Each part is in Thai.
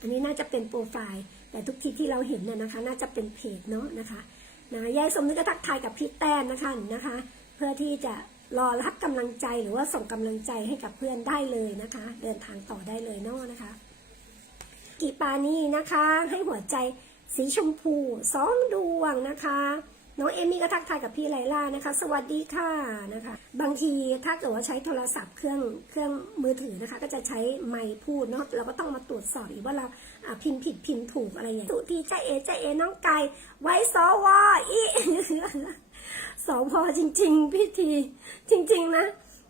อันนี้น่าจะเป็นโปรไฟล์ แต่ทุกทีที่เราเห็นน่ะนะคะ น่าจะเป็นเพจเนาะนะคะนะยายสมนึกก็ทักทายกับพี่แต้มนะคะนะคะ เพื่อที่จะรอรับกำลังใจหรือว่าส่งกำลังใจให้กับเพื่อนได้เลยนะคะ เดินทางต่อได้เลยเนาะนะคะกีปานี่นะคะให้หัวใจสีชมพูสองดวงนะคะ น้องเอมี่ก็ทักทายกับพี่ไลล่านะคะ สวัสดีค่ะนะคะ บางทีถ้าเกิดว่าใช้โทรศัพท์เครื่องเครื่องมือถือนะคะ ก็จะใช้ไมค์พูดเนาะเราก็ต้องมาตรวจสอบอีกว่าเราพิมพ์ผิดพิมพ์ถูกอะไรอย่างเงี้ยสุทีเจเอเจเอน้องไก่ไว้สวอีสองพอจริง ๆ พี่ทีจริง ๆ นะ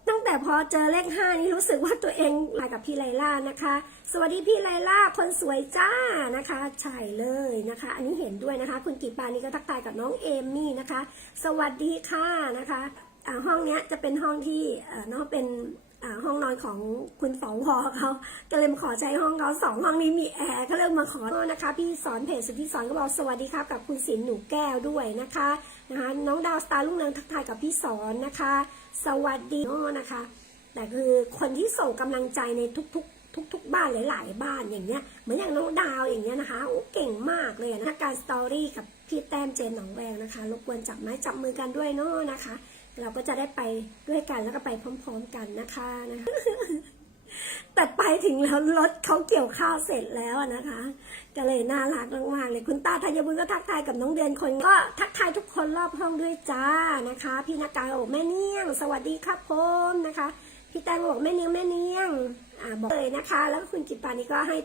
ตั้งแต่พอเจอเลขห้านี่รู้สึกว่าตัวเองมากับพี่ไลล่านะคะ สวัสดีพี่ไลล่าคนสวยจ้านะคะใช่เลยนะคะ อันนี้เห็นด้วยนะคะ คุณกีปานี่ก็ทักทายกับน้องเอมมี่นะคะ สวัสดีค่ะนะคะอ่าห้องเนี้ยจะเป็นห้องที่เอ่อเนาะเป็น ห้องนอนของคุณสองพอเขาก็เลยมาขอใช้ห้องเขาสองห้องนี้มีแอร์ก็เลยมาขอนะคะพี่สอนเพจสุดที่สอนก็บอกสวัสดีครับกับคุณศิลป์หนูแก้วด้วยนะคะนะคะน้องดาวสตาร์ลุงเรืองทักทายกับพี่สอนนะคะ สวัสดีนะคะ แต่คือคนที่ส่งกำลังใจในทุกๆทุกๆบ้านหลายๆบ้านอย่างเงี้ยเหมือนอย่างน้องดาวอย่างเงี้ยนะคะโอ้เก่งมากเลยนะการสตอรี่กับพี่แต้มเจนหนองแวงนะคะรบกวนจับไม้จับมือกันด้วยเนาะนะคะ เราก็จะได้ไปด้วยกันแล้วก็ไปพร้อมๆกันนะคะนะคะ แต่ไปถึงแล้วรถเขาเกี่ยวข้าวเสร็จแล้วนะคะ ก็เลยน่ารักมากๆเลยคุณตาธัญบุญก็ทักทายกับน้องเดือนคนก็ทักทายทุกคนรอบห้องด้วยจ้านะคะ พี่นักการก็บอกแม่เนียง สวัสดีครับผมนะคะ พี่แตงบอกแม่เนียงแม่เนียงอ่าบอกเลยนะคะ แล้วคุณจิปานี่ก็ให้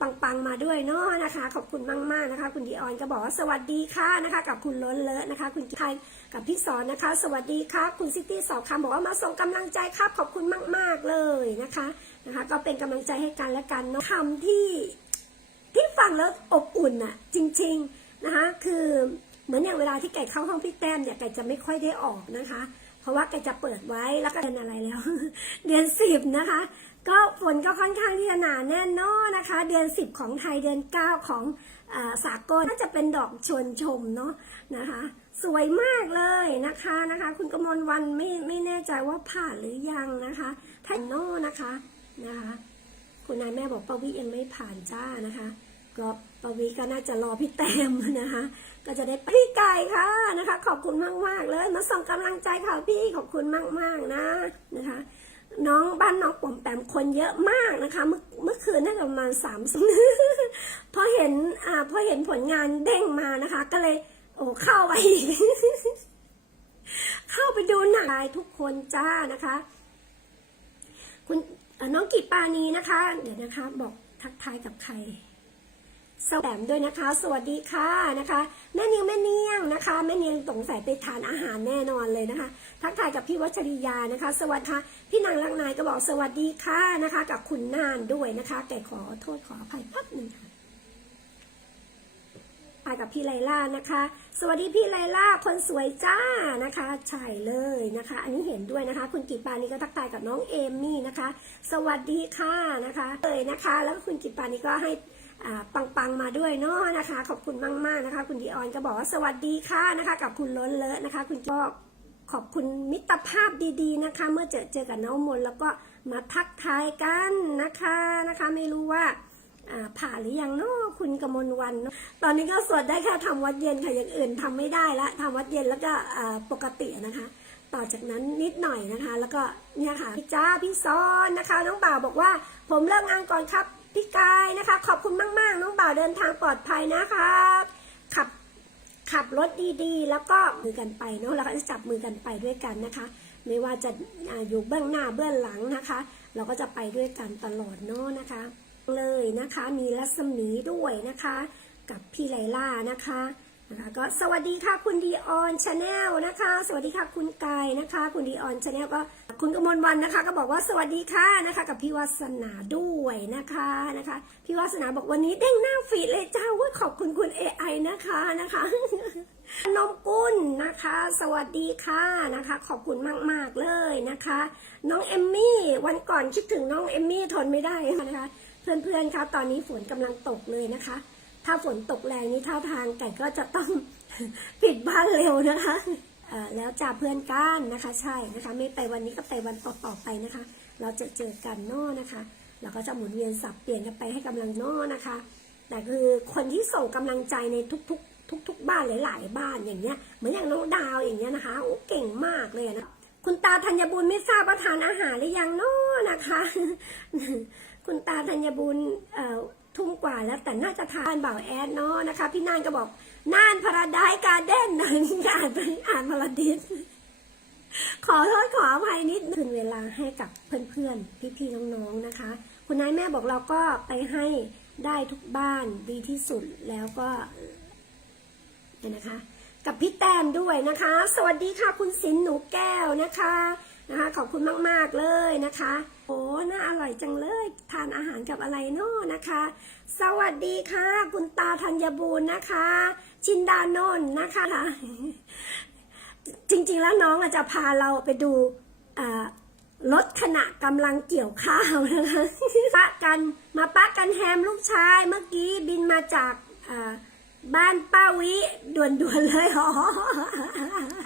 ปังๆมาด้วยเนาะนะคะ ขอบคุณมากๆนะคะ คุณดีออนก็บอกว่าสวัสดีค่ะนะคะ กับคุณล้นเลอะนะคะ คุณกิไทย กับพี่สอนนะคะ สวัสดีค่ะ คุณซิตี้สอบคำบอกว่ามาส่งกำลังใจครับขอบคุณมาก ๆ เลยนะคะนะคะ ก็เป็นกำลังใจให้กันและกันเนาะคำที่ที่ฟังแล้วอบอุ่นอะจริง ๆนะคะ คือเหมือนอย่างเวลาที่ไก่เข้าห้องพี่แต้มเนี่ยไก่จะไม่ค่อยได้ออกนะคะ เพราะว่าไก่จะเปิดไว้แล้วก็เดือนอะไรแล้วเดือนสิบนะคะ ก็ฝนก็ค่อนข้างที่จะหนาแน่นนอะนะคะ เดือนสิบของไทยเดือนเก้าของอสากลน่าจะเป็นดอกชวนชมเนาะนะคะ สวยมากเลยนะคะนะคะ คุณกมลวันไม่ไม่แน่ใจว่าผ่านหรือยังนะคะท่านโน่นะคะนะคะ คุณนายแม่บอกปวิยังไม่ผ่านจ้านะคะก็ปวิก็น่าจะรอพี่แต้มนะคะ ก็จะได้พี่ไก่ค่ะนะคะ ขอบคุณมากมากๆเลยมาส่งกำลังใจค่ะพี่ขอบคุณมากมากๆนะนะคะ น้องบ้านน้องปอมแปมคนเยอะมากนะคะ เมื่อเมื่อคืนน่าจะประมาณสามสิบพอเห็นอ่าพอเห็นผลงานเด้งมานะคะ ก็เลย โอ้เข้าไปอีกเข้าไปดูหนังทุกคนจ้านะคะ คุณน้องกีปานีนะคะ เดี๋ยวนะคะ บอกทักทายกับใคร สวัสดีด้วยนะคะ สวัสดีค่ะนะคะแม่เนียงแม่เนียงนะคะแม่เนียงสงสัยไปทานอาหารแน่นอนเลยนะคะ ทักทายกับพี่วัชริยานะคะ สวัสดีค่ะพี่นางลักนายก็บอกสวัสดีค่ะนะคะ กับคุณนานด้วยนะคะแต่ขอโทษขออภัยแป๊บหนึงค่ะไปกับพี่ไลล่านะคะ สวัสดีพี่ไลล่าคนสวยจ้านะคะใช่เลยนะคะ อันนี้เห็นด้วยนะคะ คุณกิปานี่ก็ทักทายกับน้องเอมมี่นะคะ สวัสดีค่ะนะคะเลยนะคะ แล้วคุณกิปานี่ก็ให้ ปังๆมาด้วยเนาะนะคะ ขอบคุณมากๆนะคะ คุณดีออนก็บอกว่าสวัสดีค่ะนะคะ กับคุณล้นเลอะนะคะ คุณก็ขอบคุณมิตรภาพดีๆนะคะ เมื่อเจอเจอกับน้องมนแล้วก็มาทักทายกันนะคะนะคะ ไม่รู้ว่าผ่าหรือยังเนาะคุณกมลวันเนาะตอนนี้ก็สวดได้แค่ทำวัดเย็นค่ะอย่างอื่นทำไม่ได้ละทำวัดเย็นแล้วก็ปกตินะคะ ต่อจากนั้นนิดหน่อยนะคะ แล้วก็เนี่ยค่ะพี่จ้าพี่ซ้อนนะคะ น้องบ่าวบอกว่า ผมเลิกงานก่อนครับ พี่กายนะคะ ขอบคุณมาก ๆ น้องบ่าวเดินทางปลอดภัยนะคะขับขับรถดีๆ แล้วก็มือกันไปเนาะแล้วก็จะจับมือกันไปด้วยกันนะคะ ไม่ว่าจะอาอยู่เบื้องหน้าเบื้องหลังนะคะ เราก็จะไปด้วยกันตลอดเนาะนะคะ เลยนะคะ มีรัศมีด้วยนะคะ กับพี่ไลล่านะคะ นะคะก็สวัสดีค่ะคุณดีออนชาแนลนะคะ สวัสดีค่ะคุณกายนะคะ คุณดีออนชาแนลก็คุณกมลวันนะคะ ก็บอกว่าสวัสดีค่ะนะคะ กับพี่วาสนาด้วยนะคะนะคะพี่วาสนาบอกวันนี้เด้งหน้าฟีดเลยเจ้าว่าขอบคุณคุณ AI นะคะนะคะนมกุลนะคะ สวัสดีค่ะนะคะ ขอบคุณมาก ๆ เลยนะคะ น้องเอมมี่วันก่อนคิดถึงน้องเอมมี่ทนไม่ได้นะคะ เพื่อนๆคะตอนนี้ฝนกำลังตกเลยนะคะ ถ้าฝนตกแรงนี่ท่าทางไก่ก็จะต้องปิดบ้านเร็วนะคะแล้วจ่าเพื่อนกันนะคะ ใช่นะคะ ไม่ไปวันนี้ก็ไปวันต่อๆไปนะคะ เราจะเจอกันนอนะคะเราก็จะหมุนเวียนสับเปลี่ยนกันไปให้กำลังน้อนะคะ แต่คือคนที่ส่งกำลังใจในทุก ๆ ทุก ๆ บ้านหลายๆบ้านอย่างเงี้ยเหมือนอย่างน้องดาวอย่างเงี้ยนะคะโอ้เก่งมากเลยนะคุณตาธัญบุญไม่ทราบว่าทานอาหารหรือยังนาะนะคะ คุณตาธัญบุญเอ่อ ทุ่มกว่าแล้วแต่น่าจะทานเบาแอดเนาะนะคะ พี่นานก็บอกน่านพาราไดการเด้นนะนี่อ่านไปอ่านพาราดิสขอโทษขออภัยนิดคืนเวลาให้กับเพื่อนๆ พี่ๆ น้องๆ นะคะ คุณนายแม่บอกเราก็ไปให้ได้ทุกบ้านดีที่สุดแล้วก็เนี่ยนะคะ กับพี่แต้มด้วยนะคะ สวัสดีค่ะคุณสินหนูแก้วนะคะนะคะ ขอบคุณมากๆเลยนะคะโอ้น่าอร่อยจังเลย ทานอาหารกับอะไรเนาะนะคะ สวัสดีค่ะ คุณตาธัญบูรณ์นะคะ ชินดานนท์นะคะ จริงๆแล้วน้องอาจจะพาเราไปดูรถขณะกำลังเกี่ยวข้าวนะคะปะกันมาปะกันแฮมลูกชายเมื่อกี้บินมาจากอ บ้านป้าวิด่วนๆเลยอ๋อ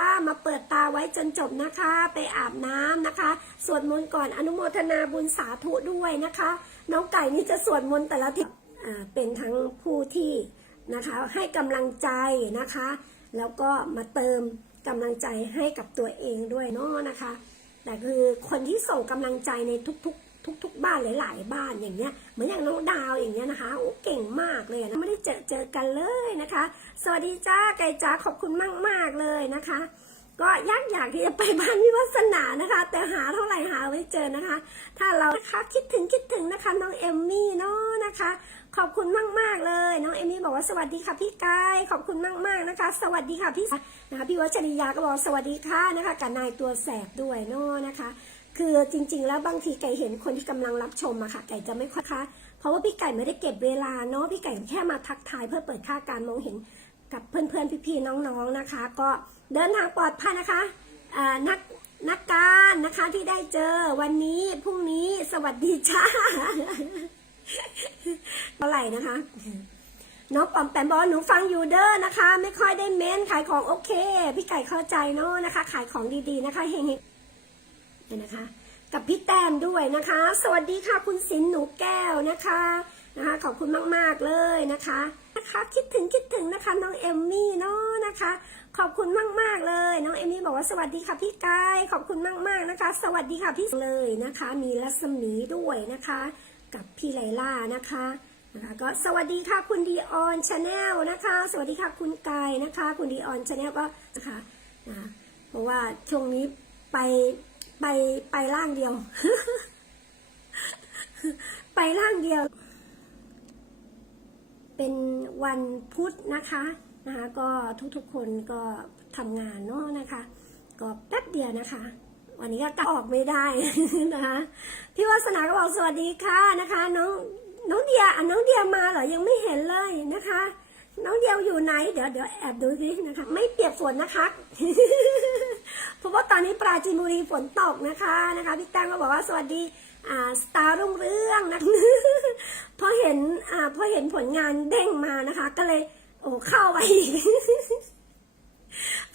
ป้ามาเปิดตาไว้จนจบนะคะ ไปอาบน้ำนะคะ สวดมนต์ก่อนอนุโมทนาบุญสาธุด้วยนะคะ น้องไก่นี่จะสวดมนต์แต่ละทีอ่าเป็นทั้งผู้ที่นะคะให้กำลังใจนะคะ แล้วก็มาเติมกำลังใจให้กับตัวเองด้วยเนาะนะคะ แต่คือคนที่ส่งกำลังใจในทุกๆ ทุก ๆ บ้านหลาย ๆ บ้านอย่างเงี้ยเหมือนอย่างน้องดาวอย่างเงี้ยนะคะโอ้เก่งมากเลยนะไม่ได้เจอเจอกันเลยนะคะ สวัสดีจ้าไก่จ้าขอบคุณมากมากๆเลยนะคะ ก็ยากอยากที่จะไปบ้านวิวัฒนานะคะ แต่หาเท่าไหร่หาไม่เจอนะคะ ถ้าเรานะคะคิดถึงคิดถึงนะคะน้องเอมมี่เนาะนะคะ ขอบคุณมากๆเลยน้องเอมมี่บอกว่าสวัสดีค่ะพี่กายขอบคุณมากๆนะคะ สวัสดีค่ะพี่นะคะพี่วัชริยาก็บอกสวัสดีค่ะนะคะกับนายตัวแสบด้วยเนาะนะคะ คือจริง ๆ แล้วบางทีไก่เห็นคนที่กำลังรับชมอะค่ะไก่จะไม่ค่อยคะเพราะว่าพี่ไก่ไม่ได้เก็บเวลาเนาะพี่ไก่แค่มาทักทายเพื่อเปิดค่าการมองเห็นกับเพื่อนๆพี่ๆน้องๆนะคะ ก็เดินทางปลอดภัยนะคะนักนักการนะคะที่ได้เจอวันนี้พรุ่งนี้สวัสดีจ้าเท่าไหร่นะคะน้องปอมแปมบอกหนูฟังอยู่เด้อนะคะ ไม่ค่อยได้เม้นขายของโอเค พี่ไก่เข้าใจเนาะนะคะ ขายของดีๆนะคะเฮงๆ เนี่ยนะคะ กับพี่แต้มด้วยนะคะ สวัสดีค่ะคุณสินหนูแก้วนะคะนะคะขอบคุณมากๆเลยนะคะนะคะคิดถึงคิดถึงนะคะน้องเอมมี่เนาะนะคะ ขอบคุณมากๆเลย น้องเอมมี่บอกว่าสวัสดีค่ะพี่กายขอบคุณมากๆนะคะ สวัสดีค่ะพี่เลยนะคะ มีรัศมีด้วยนะคะ กับพี่ไลล่านะคะนะคะก็สวัสดีค่ะคุณดีออนชาแนลนะคะ สวัสดีค่ะคุณกายนะคะ คุณดีออนชาแนลก็นะคะนะเพราะว่าช่วงนี้ไป ไปไปล่างเดียว ไปล่างเดียว เป็นวันพุธนะคะนะคะก็ทุกๆคนก็ทำงานเนาะนะคะ ก็แป๊บเดียวนะคะ วันนี้ก็กออกไม่ได้นะคะพี่วัสนาก็บอกสวัสดีค่ะนะคะ น้องน้องเดียอะน้องเดียมาเหรอยังไม่เห็นเลยนะคะ น้องเดียวอยู่ไหน เดี๋ยวเดี๋ยวแอบดูสินะคะ ไม่เปียกฝนนะคะ เพราะว่าตอนนี้ปราจีนบุรีฝนตกนะคะนะคะพี่แต้งก็บอกว่าสวัสดีอ่าสตาร์รุ่งเรื่องนะคะพอเห็นอ่าพอเห็นผลงานเด้งมานะคะ ก็เลยโอ้เข้าไป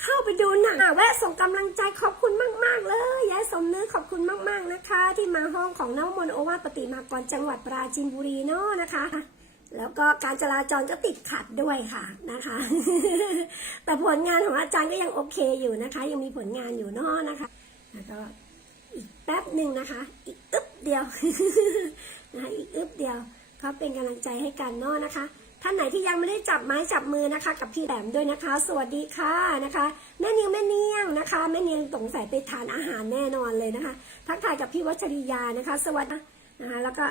เข้าไปดูหนังอะแวะส่งกำลังใจขอบคุณมาก ๆ เลยยายสมนึกขอบคุณมาก ๆ นะคะ ที่มาห้องของน้ำมนต์โอวาปฏิมากรจังหวัดปราจีนบุรีเนาะนะคะ แล้วก็การจราจรก็ติดขัดด้วยค่ะนะคะ แต่ผลงานของอาจารย์ก็ยังโอเคอยู่นะคะ ยังมีผลงานอยู่นาะนะคะแล้วก็อีกแป๊บหนึ่งนะคะ อีกอึ๊บเดียวนะคะอีกอึ๊บเดียวเขาเป็นกำลังใจให้กันนาะนะคะท่านไหนที่ยังไม่ได้จับไม้จับมือนะคะ กับพี่แหลมด้วยนะคะ สวัสดีค่ะนะคะ แม่เนียงแม่เนียงนะคะแม่เนียงสงสัยไปทานอาหารแน่นอนเลยนะคะ ทักทายกับพี่วัชริยานะคะ สวัสดีนะคะ แล้วก็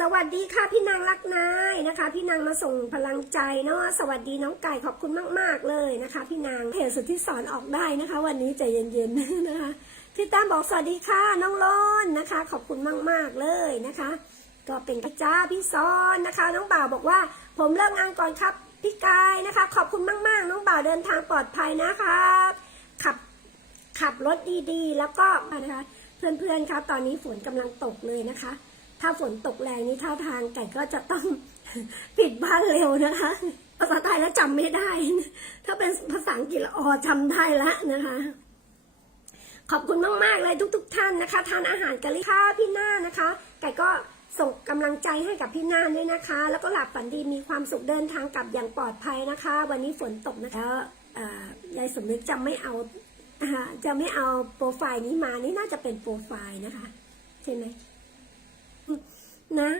สวัสดีค่ะพี่นางรักนายนะคะ พี่นางมาส่งพลังใจเนาะสวัสดีน้องไก่ขอบคุณมาก ๆ เลยนะคะ พี่นางเพจสุดที่สอนออกได้นะคะ วันนี้ใจเย็นๆนะคะพี่แต้มบอกสวัสดีค่ะน้องโลนนะคะ ขอบคุณมาก ๆ เลยนะคะ ก็เป็นกระจ้าพี่ซ้อนนะคะ น้องบ่าวบอกว่า ผมเลิกงานก่อนครับพี่กายนะคะ ขอบคุณมาก ๆ น้องบ่าวเดินทางปลอดภัยนะคะขับขับรถดีๆ แล้วก็นะคะ เพื่อนๆครับตอนนี้ฝนกำลังตกเลยนะคะ ถ้าฝนตกแรงนี่ท่าทางไก่ก็จะต้องปิดบ้านเร็วนะคะ ภาษาไทยแล้วจำไม่ได้ ถ้าเป็นภาษาอังกฤษละอ๋อจำได้แล้วนะคะ ขอบคุณมากๆเลยทุกๆท่านนะคะ ทานอาหารกันเลยค่ะพี่หน้านะคะ ไก่ก็ส่งกำลังใจให้กับพี่หน่าด้วยนะคะ แล้วก็หลับฝันดีมีความสุขเดินทางกลับอย่างปลอดภัยนะคะ วันนี้ฝนตกนะคะแล้วยายสมนึกจะไม่เอาอ่าจะไม่เอาโปรไฟล์นี้มานี่น่าจะเป็นโปรไฟล์นะคะ ใช่ไหม นะ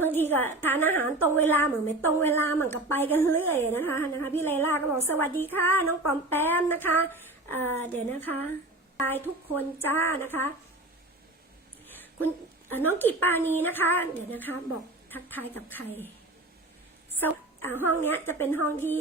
บางทีก็ทานอาหารตรงเวลาเหมือนไม่ตรงเวลาเหมือนกับไปกันเรื่อยนะคะนะคะ พี่ไลล่าก็บอกสวัสดีค่ะ น้องปอมแปมนะคะเเดี๋ยวนะคะตายทุกคนจ้านะคะ คุณน้องกิปปานีนะคะ เดี๋ยวนะคะ บอกทักทายกับใครห้องเนี้ยจะเป็นห้องที่